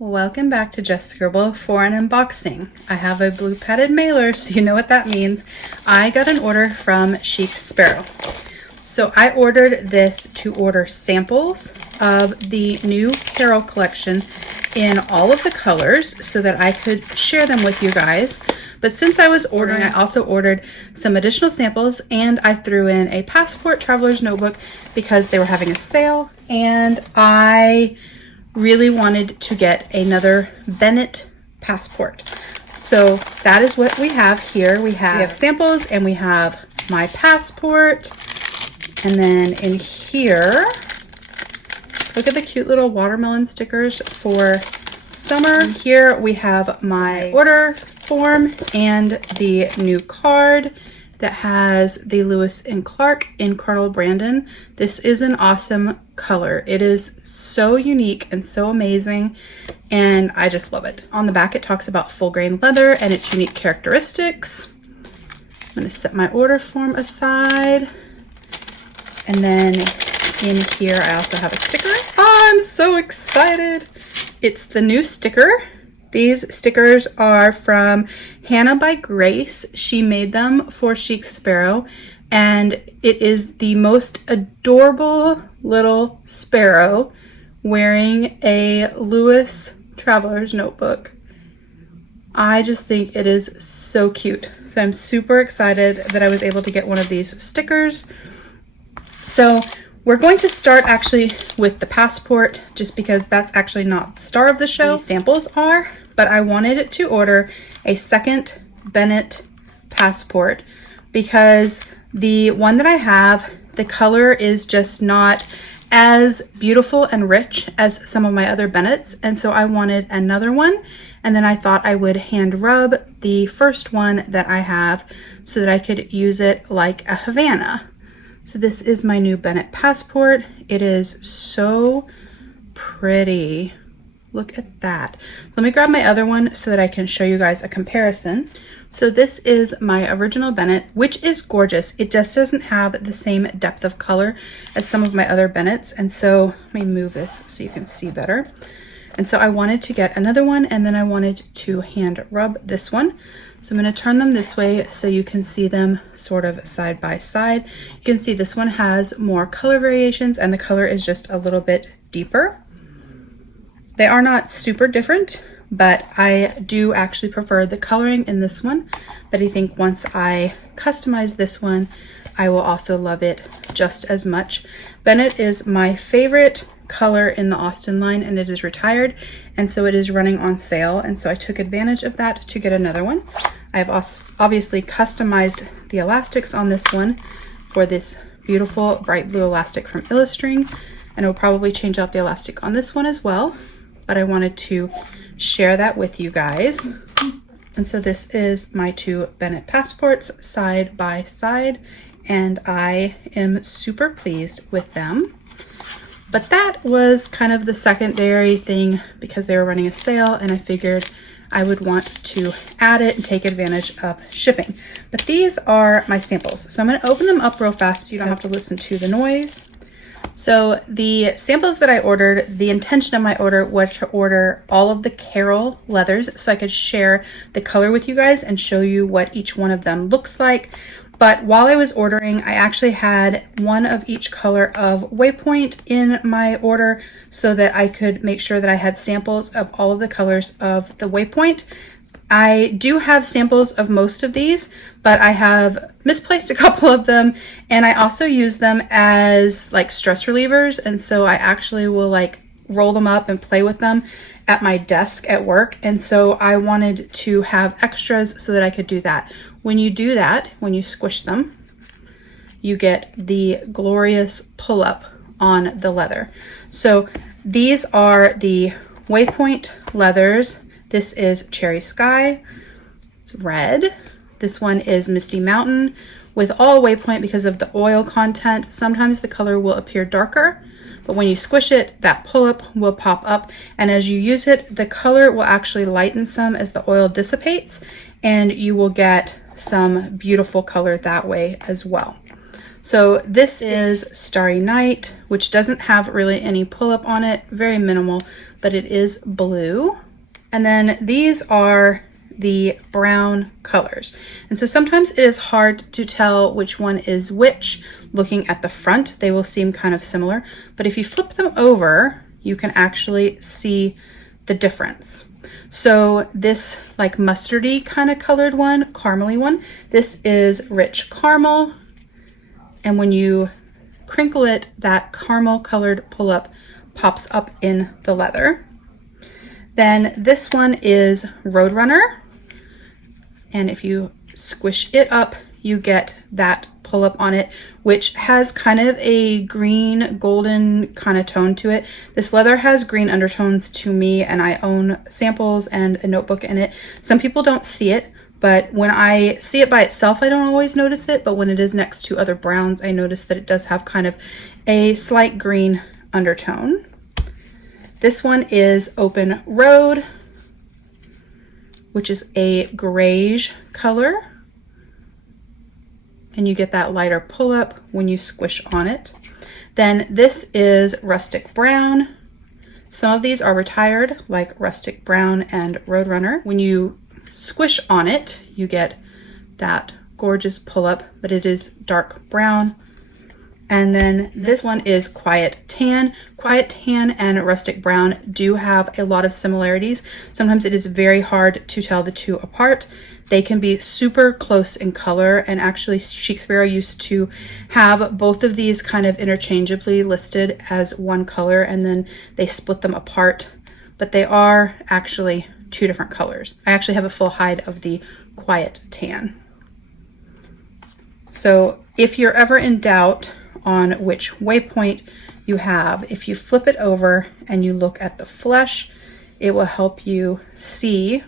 Welcome back to Just Scribble for an unboxing. I have a blue padded mailer, so you know what that means. I got an order from Chic Sparrow. So I ordered this to order samples of the new Carroll collection in all of the colors so that I could share them with you guys. But since I was ordering, I also ordered some additional samples, and I threw in a passport traveler's notebook because they were having a sale, and I really wanted to get another Bennett passport. So that is what we have here. We have samples and we have my passport. And then in here, look at the cute little watermelon stickers for summer. Here we have my order form and the new card that has the Lewis and Clark in Carroll Brandon. This is an awesome color. It is so unique and so amazing, and I just love it. On the back it talks about full grain leather and its unique characteristics. I'm gonna set my order form aside, and then in here I also have a sticker. Oh, I'm so excited. It's the new sticker. These stickers are from Hannah by Grace. She made them for Chic Sparrow, and it is the most adorable little sparrow wearing a Lewis traveler's notebook. I just think it is so cute. So I'm super excited that I was able to get one of these stickers. So we're going to start actually with the passport, just because that's actually not the star of the show. The samples are, but I wanted to order a second Bennett passport because the one that I have, the color is just not as beautiful and rich as some of my other Bennett's, and so I wanted another one. And then I thought I would hand rub the first one that I have so that I could use it like a Havana. So this is my new Bennett passport. It is so pretty. Look at that. Let me grab my other one so that I can show you guys a comparison. So this is my original Bennett, which is gorgeous. It just doesn't have the same depth of color as some of my other Bennett's. And so let me move this so you can see better. And so I wanted to get another one, and then I wanted to hand rub this one. So I'm going to turn them this way so you can see them sort of side by side. You can see this one has more color variations, and the color is just a little bit deeper. They are not super different, but I do actually prefer the coloring in this one. But I think once I customize this one, I will also love it just as much. Bennett is my favorite color in the Austin line, and it is retired, and so it is running on sale, and so I took advantage of that to get another one. I have obviously customized the elastics on this one for this beautiful bright blue elastic from Illustring, and I'll probably change out the elastic on this one as well, but I wanted to share that with you guys. And so this is my two Bennett passports side by side, and I am super pleased with them. But that was kind of the secondary thing because they were running a sale, and I figured I would want to add it and take advantage of shipping. But these are my samples. So I'm going to open them up real fast so you don't have to listen to the noise. So the samples that I ordered, the intention of my order was to order all of the Carroll leathers so I could share the color with you guys and show you what each one of them looks like. But while I was ordering, I actually had one of each color of Waypoint in my order so that I could make sure that I had samples of all of the colors of the Waypoint. I do have samples of most of these, but I have misplaced a couple of them, and I also use them as like stress relievers, and so I actually will like roll them up and play with them at my desk at work, and so I wanted to have extras so that I could do that. When you do that, when you squish them, you get the glorious pull-up on the leather. So these are the Waypoint leathers. This is Cherry Sky, it's red. This one is Misty Mountain. With all Waypoint, because of the oil content, sometimes the color will appear darker, but when you squish it, that pull-up will pop up, and as you use it, the color will actually lighten some as the oil dissipates, and you will get some beautiful color that way as well. So this is Starry Night, which doesn't have really any pull-up on it, very minimal, but it is blue. And then these are the brown colors. And so sometimes it is hard to tell which one is which. Looking at the front, they will seem kind of similar, but if you flip them over, you can actually see the difference. So this like mustardy kind of colored one, caramely one, this is rich caramel. And when you crinkle it, that caramel colored pull-up pops up in the leather. Then this one is Roadrunner. And if you squish it up, you get that pull up on it, which has kind of a green golden kind of tone to it. This leather has green undertones to me, and I own samples and a notebook in it. Some people don't see it, but when I see it by itself, I don't always notice it. But when it is next to other browns, I notice that it does have kind of a slight green undertone. This one is Open Road, which is a grayish color. And you get that lighter pull up when you squish on it. Then this is Rustic Brown. Some of these are retired, like Rustic Brown and Roadrunner. When you squish on it, you get that gorgeous pull up, but it is dark brown. And then this one is Quiet Tan. Quiet Tan and Rustic Brown do have a lot of similarities. Sometimes it is very hard to tell the two apart. They can be super close in color, and actually Chic Sparrow used to have both of these kind of interchangeably listed as one color, and then they split them apart, but they are actually two different colors. I actually have a full hide of the Quiet Tan. So if you're ever in doubt on which Waypoint you have, if you flip it over and you look at the flesh, it will help you see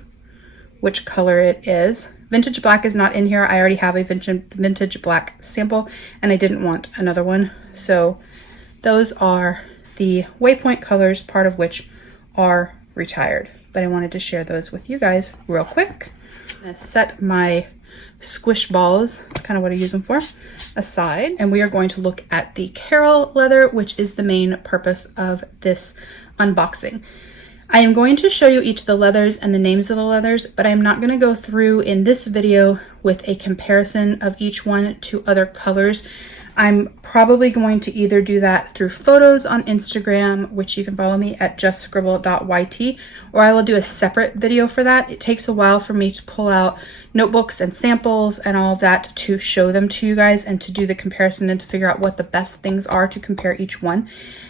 which color it is. Vintage black is not in here. I already have a vintage black sample and I didn't want another one. So those are the Waypoint colors, part of which are retired. But I wanted to share those with you guys real quick. I'm gonna set my squish balls, that's kind of what I use them for, aside. And we are going to look at the Carroll leather, which is the main purpose of this unboxing. I am going to show you each of the leathers and the names of the leathers, but I'm not going to go through in this video with a comparison of each one to other colors. I'm probably going to either do that through photos on Instagram, which you can follow me at justscribble.yt, or I will do a separate video for that. It takes a while for me to pull out notebooks and samples and all of that to show them to you guys and to do the comparison and to figure out what the best things are to compare each one.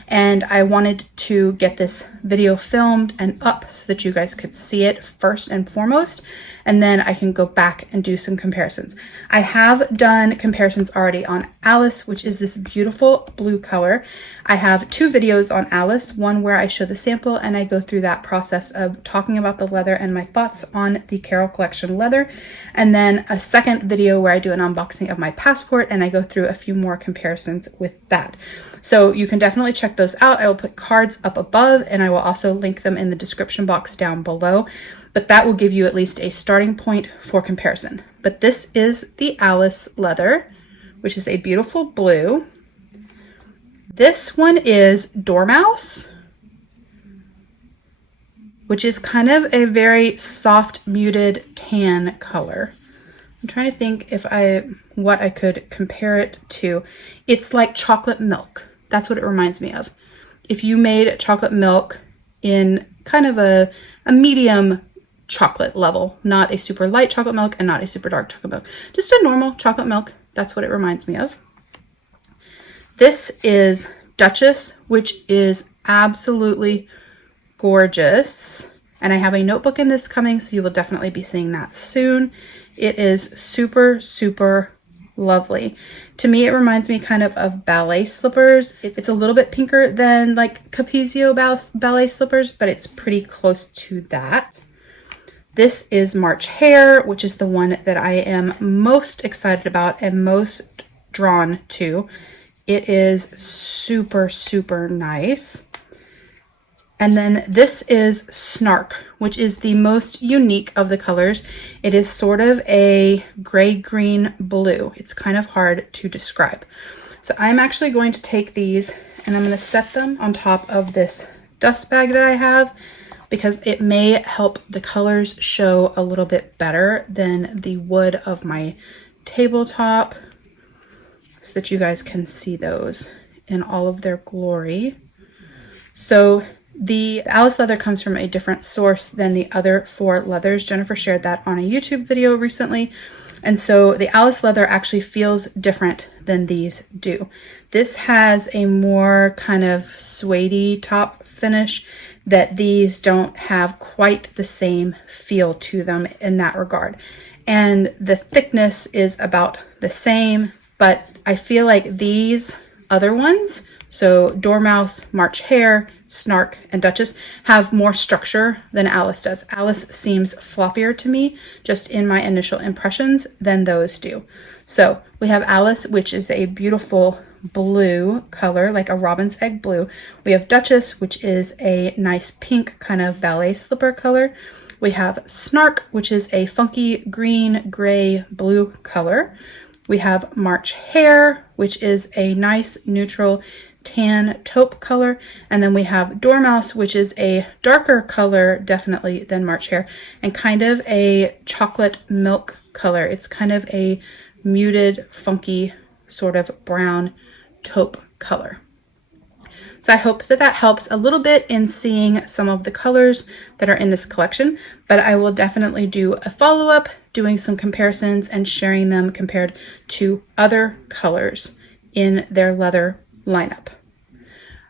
And I wanted to get this video filmed and up so that you guys could see it first and foremost, and then I can go back and do some comparisons. I have done comparisons already on Alice, which is this beautiful blue color. I have two videos on Alice, one where I show the sample and I go through that process of talking about the leather and my thoughts on the Carroll collection leather, and then a second video where I do an unboxing of my passport and I go through a few more comparisons with that. So you can definitely check those out. I will put cards up above and I will also link them in the description box down below, but that will give you at least a starting point for comparison. But this is the Alice leather, which is a beautiful blue. This one is Dormouse, which is kind of a very soft muted tan color. I'm trying to think what I could compare it to. It's like chocolate milk. That's what it reminds me of. If you made chocolate milk in kind of a medium chocolate level, not a super light chocolate milk and not a super dark chocolate milk, just a normal chocolate milk, that's what it reminds me of. This is Duchess, which is absolutely gorgeous. And I have a notebook in this coming, so you will definitely be seeing that soon. It is super, super lovely. To me, it reminds me kind of ballet slippers. It's a little bit pinker than like Capezio ballet slippers, but it's pretty close to that. This is March Hare, which is the one that I am most excited about and most drawn to. It is super, super nice. And then this is Snark, which is the most unique of the colors. It is sort of a gray-green blue. It's kind of hard to describe. So I'm actually going to take these and I'm going to set them on top of this dust bag that I have, because it may help the colors show a little bit better than the wood of my tabletop, so that you guys can see those in all of their glory. So the Alice leather comes from a different source than the other 4 leathers. Jennifer shared that on a YouTube video recently. And so the Alice leather actually feels different than these do. This has a more kind of suede top finish that these don't have quite the same feel to them in that regard. And the thickness is about the same, but I feel like these other ones, so Dormouse, March Hare, Snark, and Duchess, have more structure than Alice does. Alice seems floppier to me, just in my initial impressions, than those do. So we have Alice, which is a beautiful blue color, like a robin's egg blue. We have Duchess, which is a nice pink kind of ballet slipper color. We have Snark, which is a funky green, gray, blue color. We have March Hare, which is a nice neutral tan taupe color. And then we have Dormouse, which is a darker color, definitely, than March Hare, and kind of a chocolate milk color. It's kind of a muted, funky, sort of brown taupe color. So I hope that that helps a little bit in seeing some of the colors that are in this collection, but I will definitely do a follow-up, doing some comparisons and sharing them compared to other colors in their leather lineup.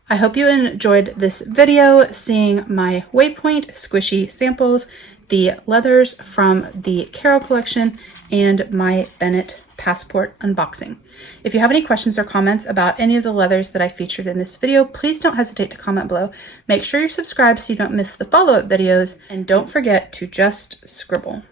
I hope you enjoyed this video, seeing my Waypoint squishy samples, the leathers from the Carroll collection, and my Bennett passport unboxing. If you have any questions or comments about any of the leathers that I featured in this video, please don't hesitate to comment below. Make sure you're subscribed so you don't miss the follow-up videos, and don't forget to just scribble.